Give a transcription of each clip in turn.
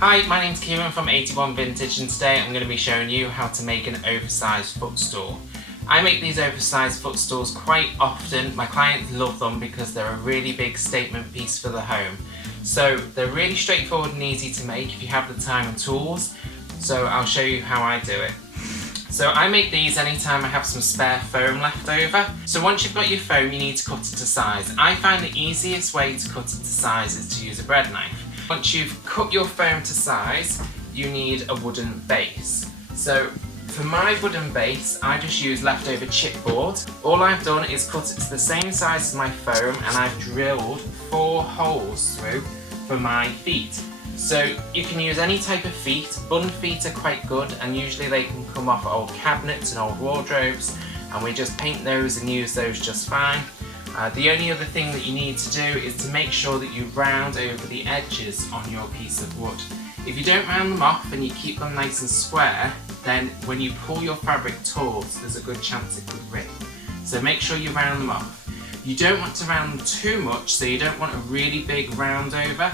Hi, my name's Kieran from 81 Vintage, and today I'm going to be showing you how to make an oversized footstool. I make these oversized footstools quite often. My clients love them because they're a really big statement piece for the home. So they're really straightforward and easy to make if you have the time and tools. So I'll show you how I do it. So I make these anytime I have some spare foam left over. So once you've got your foam, you need to cut it to size. I find the easiest way to cut it to size is to use a bread knife. Once you've cut your foam to size, you need a wooden base. So for my wooden base, I just use leftover chipboard. All I've done is cut it to the same size as my foam, and I've drilled 4 holes through for my feet. So you can use any type of feet. Bun feet are quite good, and usually they can come off old cabinets and old wardrobes, and we just paint those and use those just fine. The only other thing that you need to do is to make sure that you round over the edges on your piece of wood. If you don't round them off and you keep them nice and square, then when you pull your fabric taut, there's a good chance it could rip. So make sure you round them off. You don't want to round them too much, so you don't want a really big round over.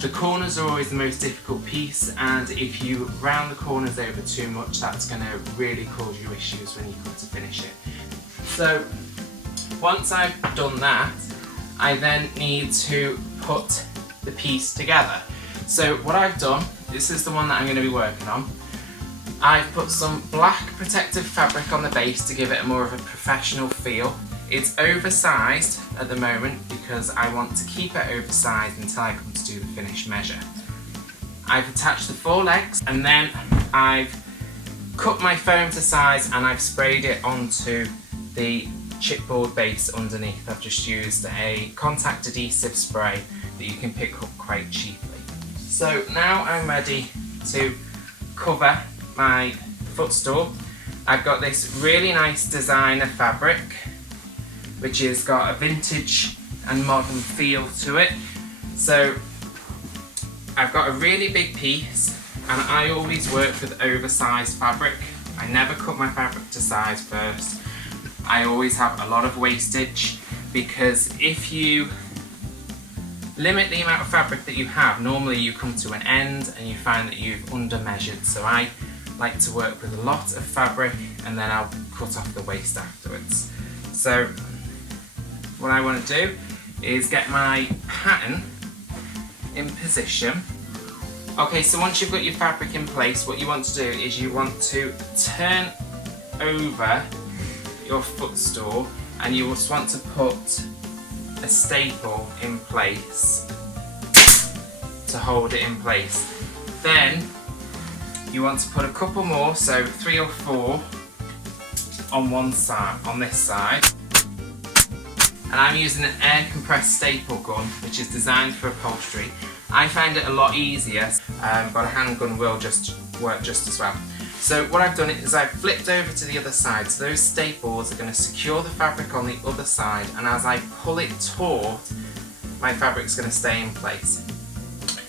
The corners are always the most difficult piece, and if you round the corners over too much, that's going to really cause you issues when you come to finish it. So once I've done that, I then need to put the piece together. So what I've done, this is the one that I'm going to be working on. I've put some black protective fabric on the base to give it more of a professional feel. It's oversized at the moment because I want to keep it oversized until I come to do the finished measure. I've attached the 4 legs, and then I've cut my foam to size and I've sprayed it onto the chipboard base underneath. I've just used a contact adhesive spray that you can pick up quite cheaply. So now I'm ready to cover my footstool. I've got this really nice designer fabric which has got a vintage and modern feel to it. So I've got a really big piece, and I always work with oversized fabric. I never cut my fabric to size first. I always have a lot of wastage, because if you limit the amount of fabric that you have, normally you come to an end and you find that you've under measured. So I like to work with a lot of fabric, and then I'll cut off the waste afterwards. So what I want to do is get my pattern in position. Okay, so once you've got your fabric in place, what you want to do is you want to turn over your footstool, and you just want to put a staple in place to hold it in place. Then you want to put a couple more, so 3 or 4 on one side, on this side. And I'm using an air compressed staple gun, which is designed for upholstery. I find it a lot easier, but a handgun will just work just as well. So what I've done is I've flipped over to the other side, so those staples are going to secure the fabric on the other side, and as I pull it taut, my fabric's going to stay in place.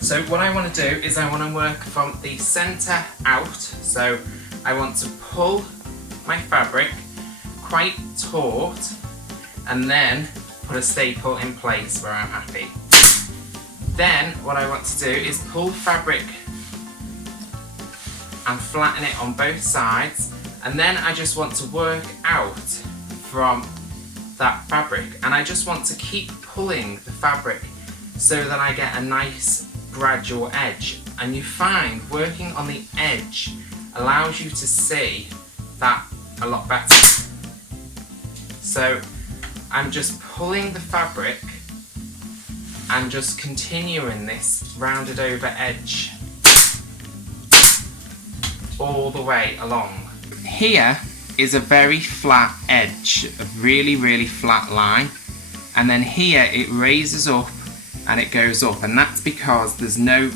So what I want to do is I want to work from the centre out, so I want to pull my fabric quite taut and then put a staple in place where I'm happy. Then what I want to do is pull fabric and flatten it on both sides, and then I just want to work out from that fabric, and I just want to keep pulling the fabric so that I get a nice gradual edge. And you find working on the edge allows you to see that a lot better. So I'm just pulling the fabric and just continuing this rounded over edge all the way along. Here is a very flat edge, a really flat line, and then here it raises up and it goes up, and that's because there's no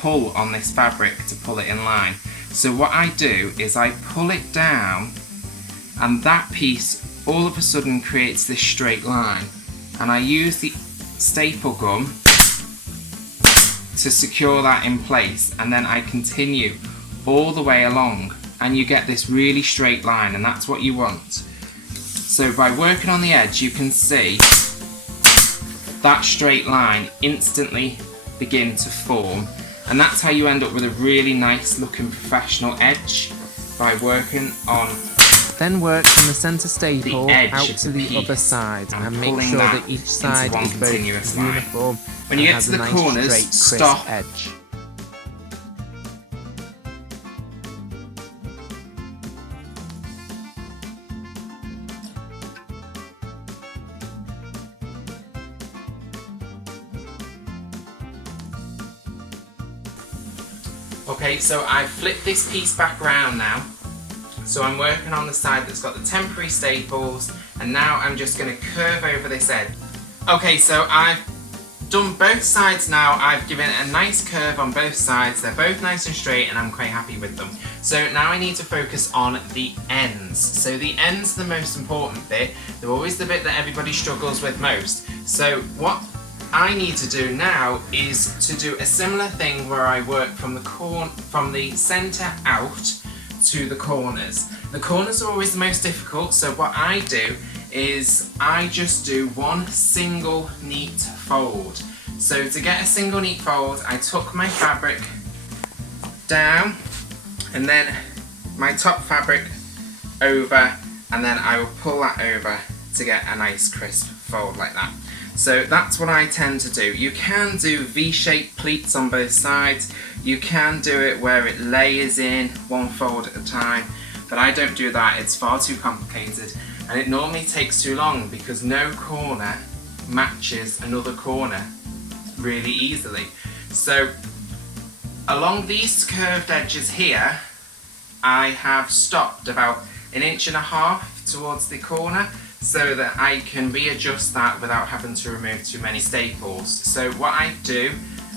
pull on this fabric to pull it in line. So what I do is I pull it down, and that piece all of a sudden creates this straight line, and I use the staple gun to secure that in place, and then I continue all the way along, and you get this really straight line, and that's what you want. So by working on the edge, you can see that straight line instantly begin to form. And that's how you end up with a really nice looking professional edge, by working on. Then work from the centre staple the edge out of to the the piece other side and make pulling sure that that each side into one is both continuous line. uniform When you and get has to a the nice corners, straight, crisp stop. edge. Okay, so I've flipped this piece back around now. So I'm working on the side that's got the temporary staples, and now I'm just going to curve over this edge. Okay, so I've done both sides now. I've given it a nice curve on both sides. They're both nice and straight, and I'm quite happy with them. So now I need to focus on the ends. So the ends are the most important bit. They're always the bit that everybody struggles with most. So what I need to do now is to do a similar thing where I work from the centre out to the corners. The corners are always the most difficult, so what I do is I just do one single neat fold. So to get a single neat fold, I tuck my fabric down and then my top fabric over, and then I will pull that over to get a nice crisp fold like that. So that's what I tend to do. You can do V-shaped pleats on both sides. You can do it where it layers in one fold at a time, but I don't do that. It's far too complicated, and it normally takes too long because no corner matches another corner really easily. So along these curved edges here, I have stopped about 1.5 inches towards the corner, so that I can readjust that without having to remove too many staples. So what I do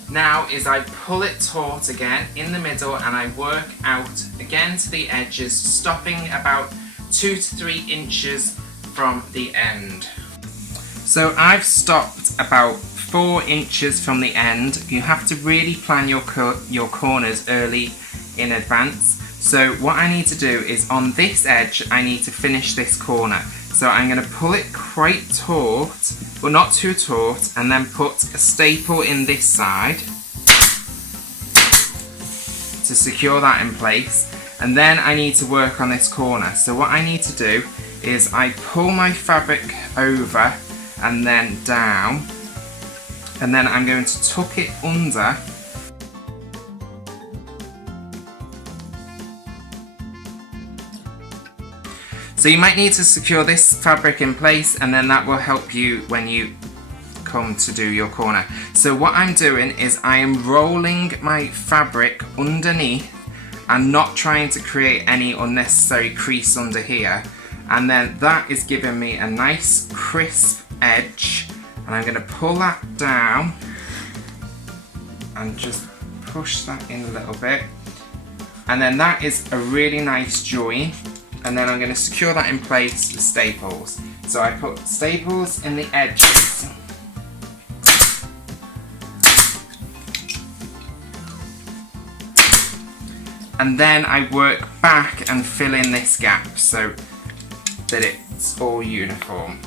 now is I pull it taut again in the middle, and I work out again to the edges, stopping about 2 to 3 inches from the end. So I've stopped about 4 inches from the end. You have to really plan your corners early in advance. So what I need to do is on this edge, I need to finish this corner. So I'm going to pull it quite taut, but not too taut, and then put a staple in this side to secure that in place. And then I need to work on this corner. So what I need to do is I pull my fabric over and then down, and then I'm going to tuck it under. So you might need to secure this fabric in place, and then that will help you when you come to do your corner. So what I'm doing is I am rolling my fabric underneath and not trying to create any unnecessary crease under here. And then that is giving me a nice crisp edge. And I'm going to pull that down and just push that in a little bit. And then that is a really nice join. And then I'm going to secure that in place with staples. So I put staples in the edges. And then I work back and fill in this gap so that it's all uniform.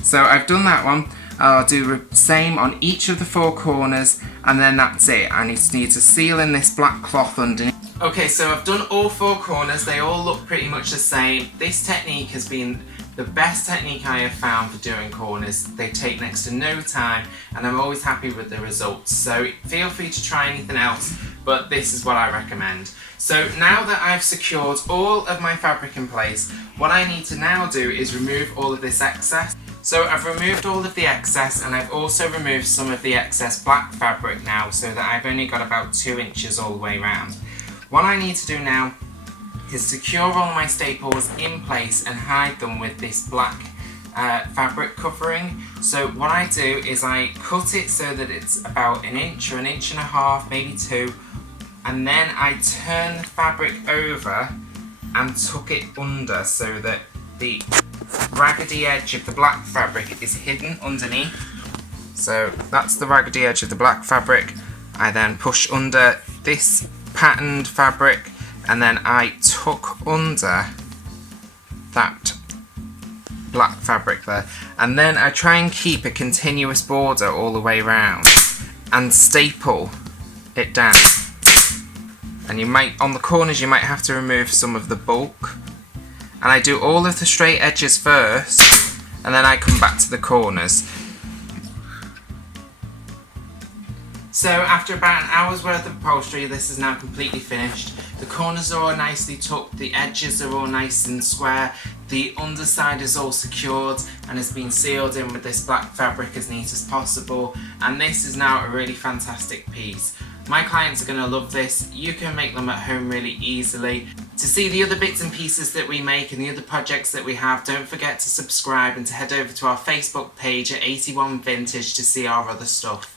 So I've done that one. I'll do the same on each of the 4 corners, and then that's it. I just need to seal in this black cloth underneath. Okay, so I've done all 4 corners. They all look pretty much the same. This technique has been the best technique I have found for doing corners. They take next to no time, and I'm always happy with the results. So feel free to try anything else, but this is what I recommend. So now that I've secured all of my fabric in place, what I need to now do is remove all of this excess. So I've removed all of the excess, and I've also removed some of the excess black fabric now, so that I've only got about 2 inches all the way around. What I need to do now is secure all my staples in place and hide them with this black fabric covering. So what I do is I cut it so that it's about 1 inch or 1.5 inches, maybe 2, and then I turn the fabric over and tuck it under so that the raggedy edge of the black fabric is hidden underneath. So that's the raggedy edge of the black fabric. I then push under this patterned fabric, and then I tuck under that black fabric there. And then I try and keep a continuous border all the way around and staple it down. And you might, on the corners, you might have to remove some of the bulk. And I do all of the straight edges first, and then I come back to the corners. So after about an hour's worth of upholstery, this is now completely finished. The corners are all nicely tucked, the edges are all nice and square, the underside is all secured and has been sealed in with this black fabric as neat as possible, and this is now a really fantastic piece. My clients are going to love this. You can make them at home really easily. To see the other bits and pieces that we make and the other projects that we have, don't forget to subscribe and to head over to our Facebook page at 81 Vintage to see our other stuff.